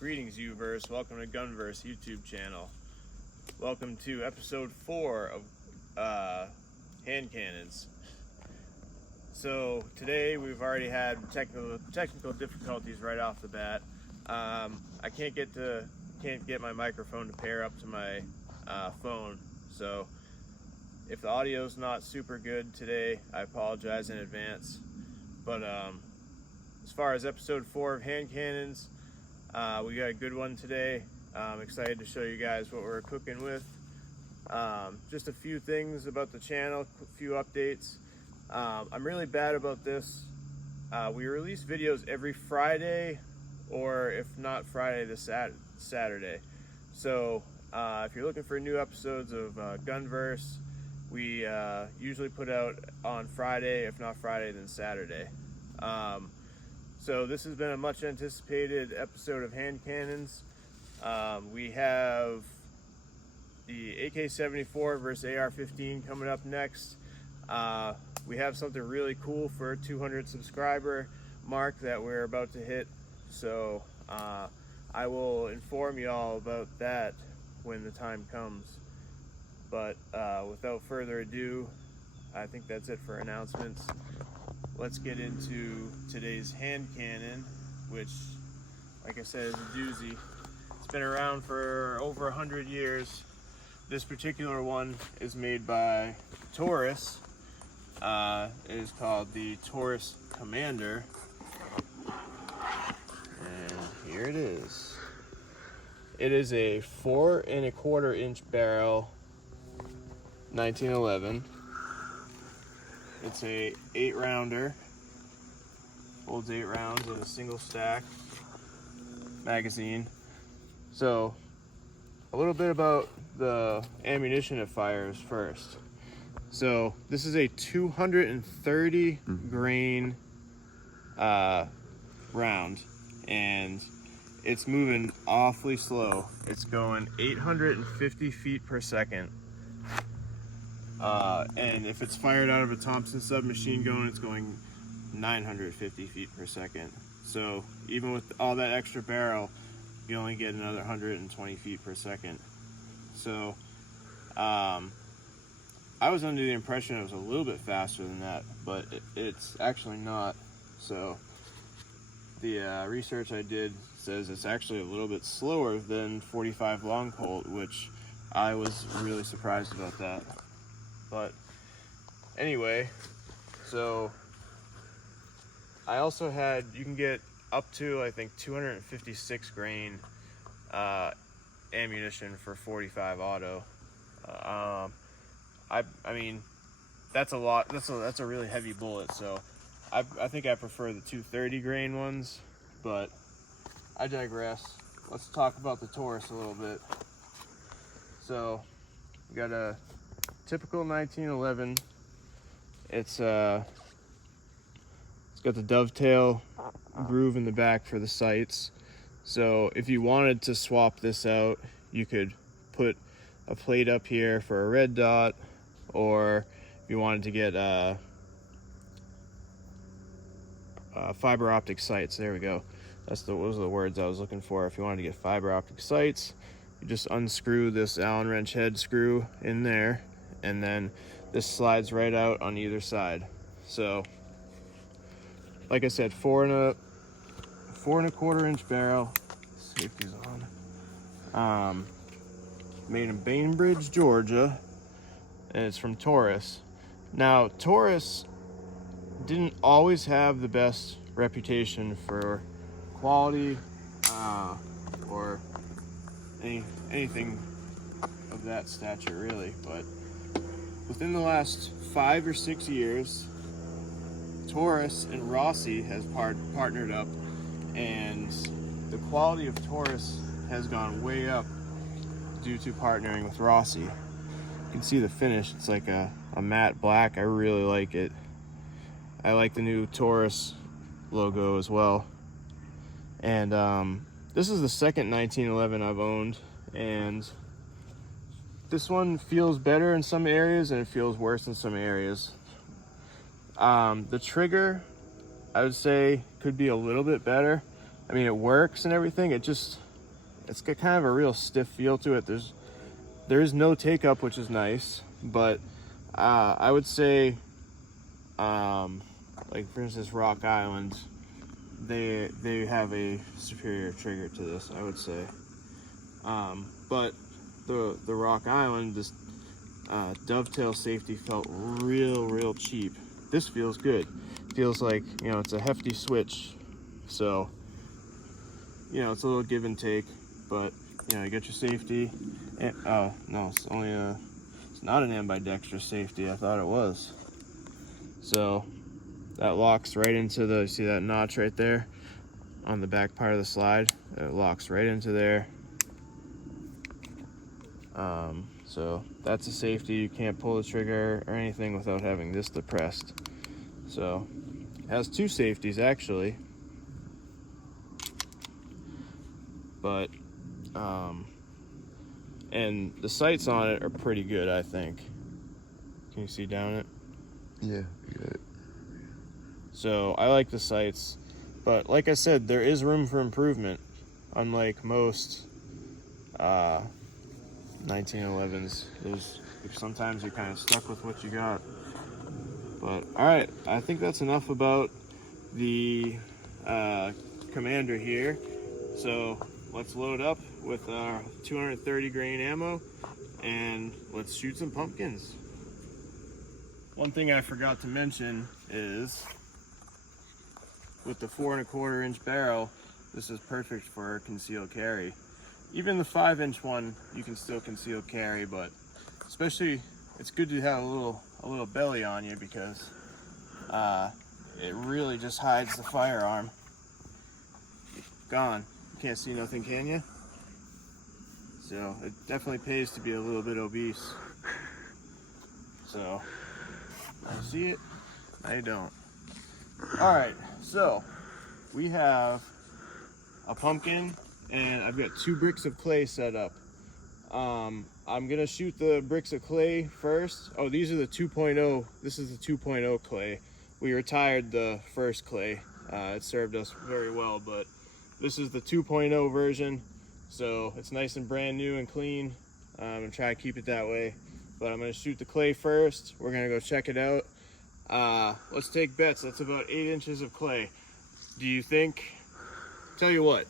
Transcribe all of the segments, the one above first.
Greetings, Uverse. Welcome to Gunverse YouTube channel. Welcome to episode 4 of hand cannons. So today we've already had technical difficulties right off the bat. I can't get my microphone to pair up to my phone. So if the audio is not super good today, I apologize in advance. But as far as episode 4 of hand cannons, we got a good one today. I'm excited to show you guys what we're cooking with. Just a few things about the channel, a few updates. I'm really bad about this. We release videos every Friday, or if not Friday, this Saturday. So if you're looking for new episodes of Gunverse, we usually put out on Friday. If not Friday, then Saturday. So this has been a much anticipated episode of hand cannons. We have the AK-74 versus AR-15 coming up next. We have something really cool for a 200 subscriber mark that we're about to hit. So I will inform you all about that when the time comes. But without further ado, I think that's it for announcements. Let's get into today's hand cannon, which, like I said, is a doozy. It's been around for over 100 years. This particular one is made by Taurus. It is called the Taurus Commander. And here it is. It is a 4 1/4 inch barrel, 1911. It's a 8-rounder, holds 8 rounds in a single stack magazine. So a little bit about the ammunition it fires first. So this is a 230 grain round, and it's moving awfully slow. It's going 850 feet per second. And if it's fired out of a Thompson submachine gun, it's going 950 feet per second. So even with all that extra barrel, you only get another 120 feet per second. So I was under the impression it was a little bit faster than that, but it's actually not. So the research I did says it's actually a little bit slower than 45 long Colt, which I was really surprised about that. But anyway, so I also had, you can get up to, I think, 256 grain ammunition for 45 auto. I mean, that's a lot. That's a really heavy bullet. So I think I prefer the 230 grain ones, but I digress. Let's talk about the Taurus a little bit. So we got a typical 1911. It's got the dovetail groove in the back for the sights. So if you wanted to swap this out, you could put a plate up here for a red dot, or if you wanted to get fiber optic sights, there we go. Those are the words I was looking for. If you wanted to get fiber optic sights, you just unscrew this Allen wrench head screw in there, and then this slides right out on either side. So like I said, 4 1/4 inch barrel, safety's on. Made in Bainbridge, Georgia, and it's from Taurus. Now Taurus didn't always have the best reputation for quality or anything of that stature, really, but within the last 5 or 6 years, Taurus and Rossi has partnered up, and the quality of Taurus has gone way up due to partnering with Rossi. You can see the finish. It's like a matte black. I really like it. I like the new Taurus logo as well. And this is the second 1911 I've owned, and this one feels better in some areas and it feels worse in some areas. The trigger, I would say, could be a little bit better. I mean, it works and everything. It just, it's got kind of a real stiff feel to it. There is no take up, which is nice, but I would say, like for instance, Rock Island, they have a superior trigger to this, I would say. But the Rock Island, this dovetail safety felt real cheap. This feels good. Feels like, you know, it's a hefty switch, so you know, it's a little give and take, but you know, you get your safety. And, oh no, it's only it's not an ambidextrous safety. I thought it was. So that locks right into the, see that notch right there on the back part of the slide? It locks right into there. So that's a safety. You can't pull the trigger or anything without having this depressed. So it has two safeties actually, but and the sights on it are pretty good, I think. Can you see down it? Yeah, good. So I like the sights, but like I said, there is room for improvement. Unlike most 1911s, sometimes you're kind of stuck with what you got. But all right, I think that's enough about the Commander here. So let's load up with our 230 grain ammo and let's shoot some pumpkins. One thing I forgot to mention is with the 4 1/4 inch barrel, this is perfect for concealed carry. Even the 5-inch one, you can still conceal carry, but especially it's good to have a little belly on you because it really just hides the firearm. Gone. You can't see nothing, can you? So it definitely pays to be a little bit obese. So now you see it, now you don't. All right, so we have a pumpkin and I've got 2 bricks of clay set up. I'm gonna shoot the bricks of clay first. Oh, these are the 2.0. This is the 2.0 clay. We retired the first clay. It served us very well, but this is the 2.0 version. So it's nice and brand new and clean. I'm gonna try to keep it that way. But I'm gonna shoot the clay first. We're gonna go check it out. Let's take bets. That's about 8 inches of clay. Do you think, tell you what,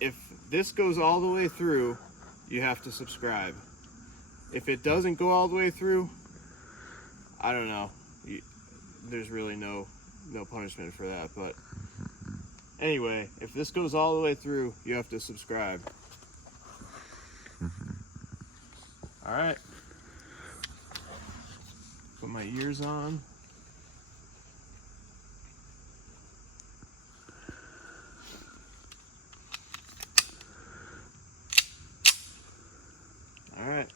if this goes all the way through, you have to subscribe. If it doesn't go all the way through, I don't know. There's really no punishment for that. But anyway, if this goes all the way through, you have to subscribe. All right. Put my ears on. All right.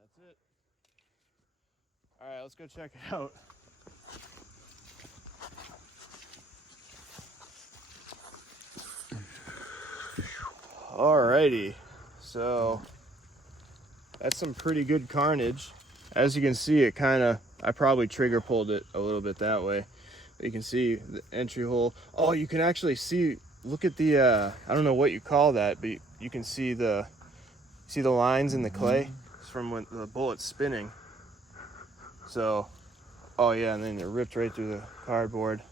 That's it. All right, let's go check it out. Alrighty, so that's some pretty good carnage. As you can see, I probably trigger pulled it a little bit that way. But you can see the entry hole. Oh, you can actually see, look at the, I don't know what you call that, but you can see the lines in the clay? It's from when the bullet's spinning. So, oh yeah, and then it ripped right through the cardboard.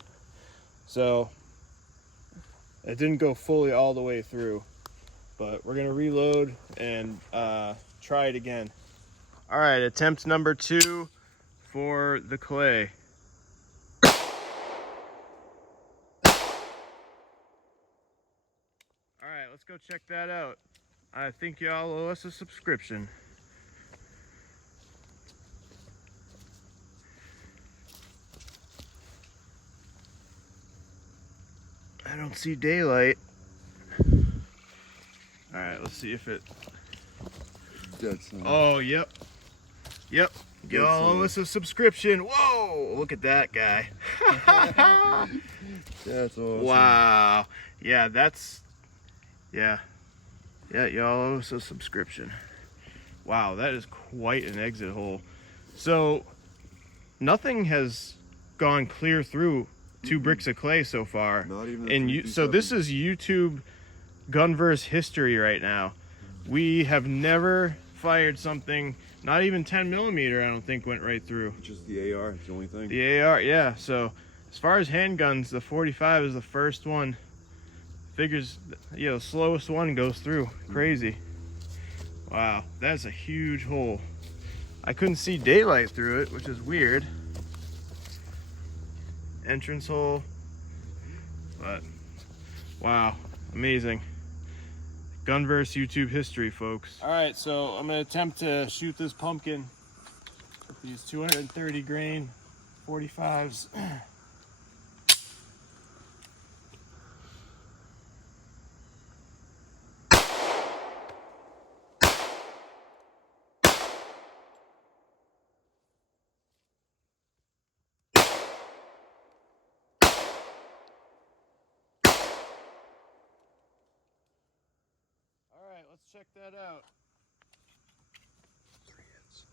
So, it didn't go fully all the way through. But we're gonna reload and try it again. All right, attempt number 2 for the clay. All right, let's go check that out. I think y'all owe us a subscription. I don't see daylight. right, let's see if it. That's Oh, yep. Yep. Y'all owe us a subscription. Whoa! Look at that guy. that's awesome. Wow. Yeah, that's. Yeah. Yeah, y'all owe us a subscription. Wow, that is quite an exit hole. So, nothing has gone clear through 2 bricks of clay so far. Not even. And so this is YouTube Gunverse history right now. We have never fired something, not even 10 millimeter, I don't think went right through. Just the AR, it's the only thing. The AR, yeah. So as far as handguns, the 45 is the first one. Figures, you know, the slowest one goes through. Crazy. Wow, that's a huge hole. I couldn't see daylight through it, which is weird. Entrance hole, but wow, amazing. Gunverse YouTube history, folks. All right, so I'm gonna attempt to shoot this pumpkin with these 230 grain 45s. All right, let's check that out. 3 hits.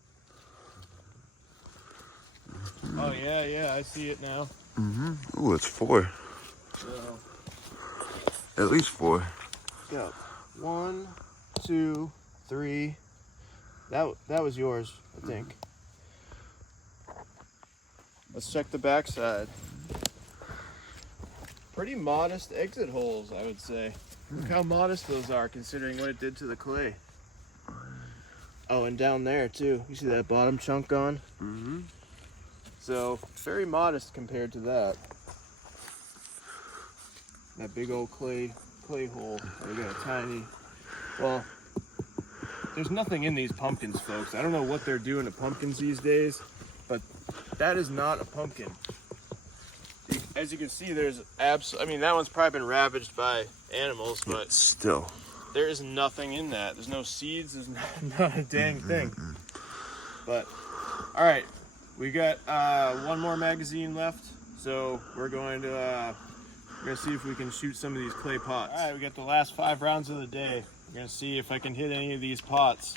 Oh yeah, I see it now. Ooh, it's 4. So, At least 4. yeah, 1, 2, 3. That was yours, I think. Let's check the backside. Pretty modest exit holes, I would say. Look how modest those are, considering what it did to the clay. Oh, and down there too. You see that bottom chunk gone? So very modest compared to that. That big old clay hole. We got a tiny. Well, there's nothing in these pumpkins, folks. I don't know what they're doing to pumpkins these days, but that is not a pumpkin. As you can see, there's I mean, that one's probably been ravaged by animals, but still, there is nothing in that. There's no seeds. There's not a dang thing. But all right, we got one more magazine left, so we're going to see if we can shoot some of these clay pots. All right, we got the last 5 rounds of the day. We're gonna see if I can hit any of these pots.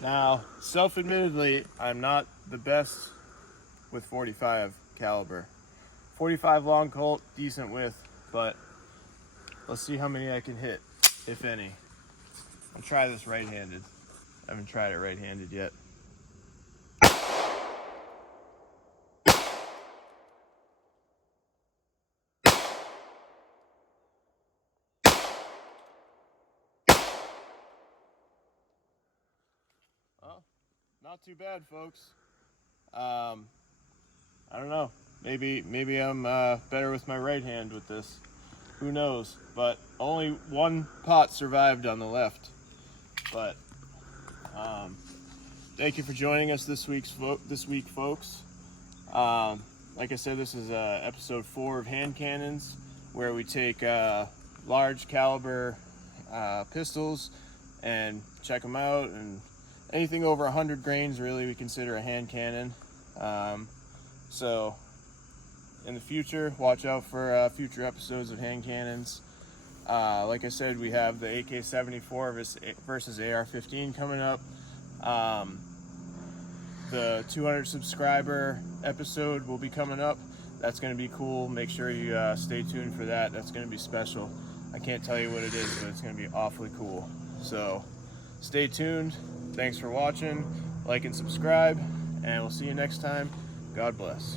Now, self-admittedly, I'm not the best with 45 caliber. 45 long Colt, decent width, but let's see how many I can hit, if any. I'll try this right-handed. I haven't tried it right-handed yet. Well, not too bad, folks. I don't know. Maybe I'm better with my right hand with this. Who knows? But only 1 pot survived on the left. But thank you for joining us this week, folks. Like I said, this is episode 4 of Hand Cannons, where we take large caliber pistols and check them out, and anything over 100 grains really we consider a hand cannon. So in the future, watch out for future episodes of Hand Cannons. Like I said, we have the AK-74 versus AR-15 coming up. The 200 subscriber episode will be coming up. That's going to be cool. Make sure you stay tuned for that. That's going to be special. I can't tell you what it is, but it's going to be awfully cool. So stay tuned. Thanks for watching. Like and subscribe, and we'll see you next time. God bless.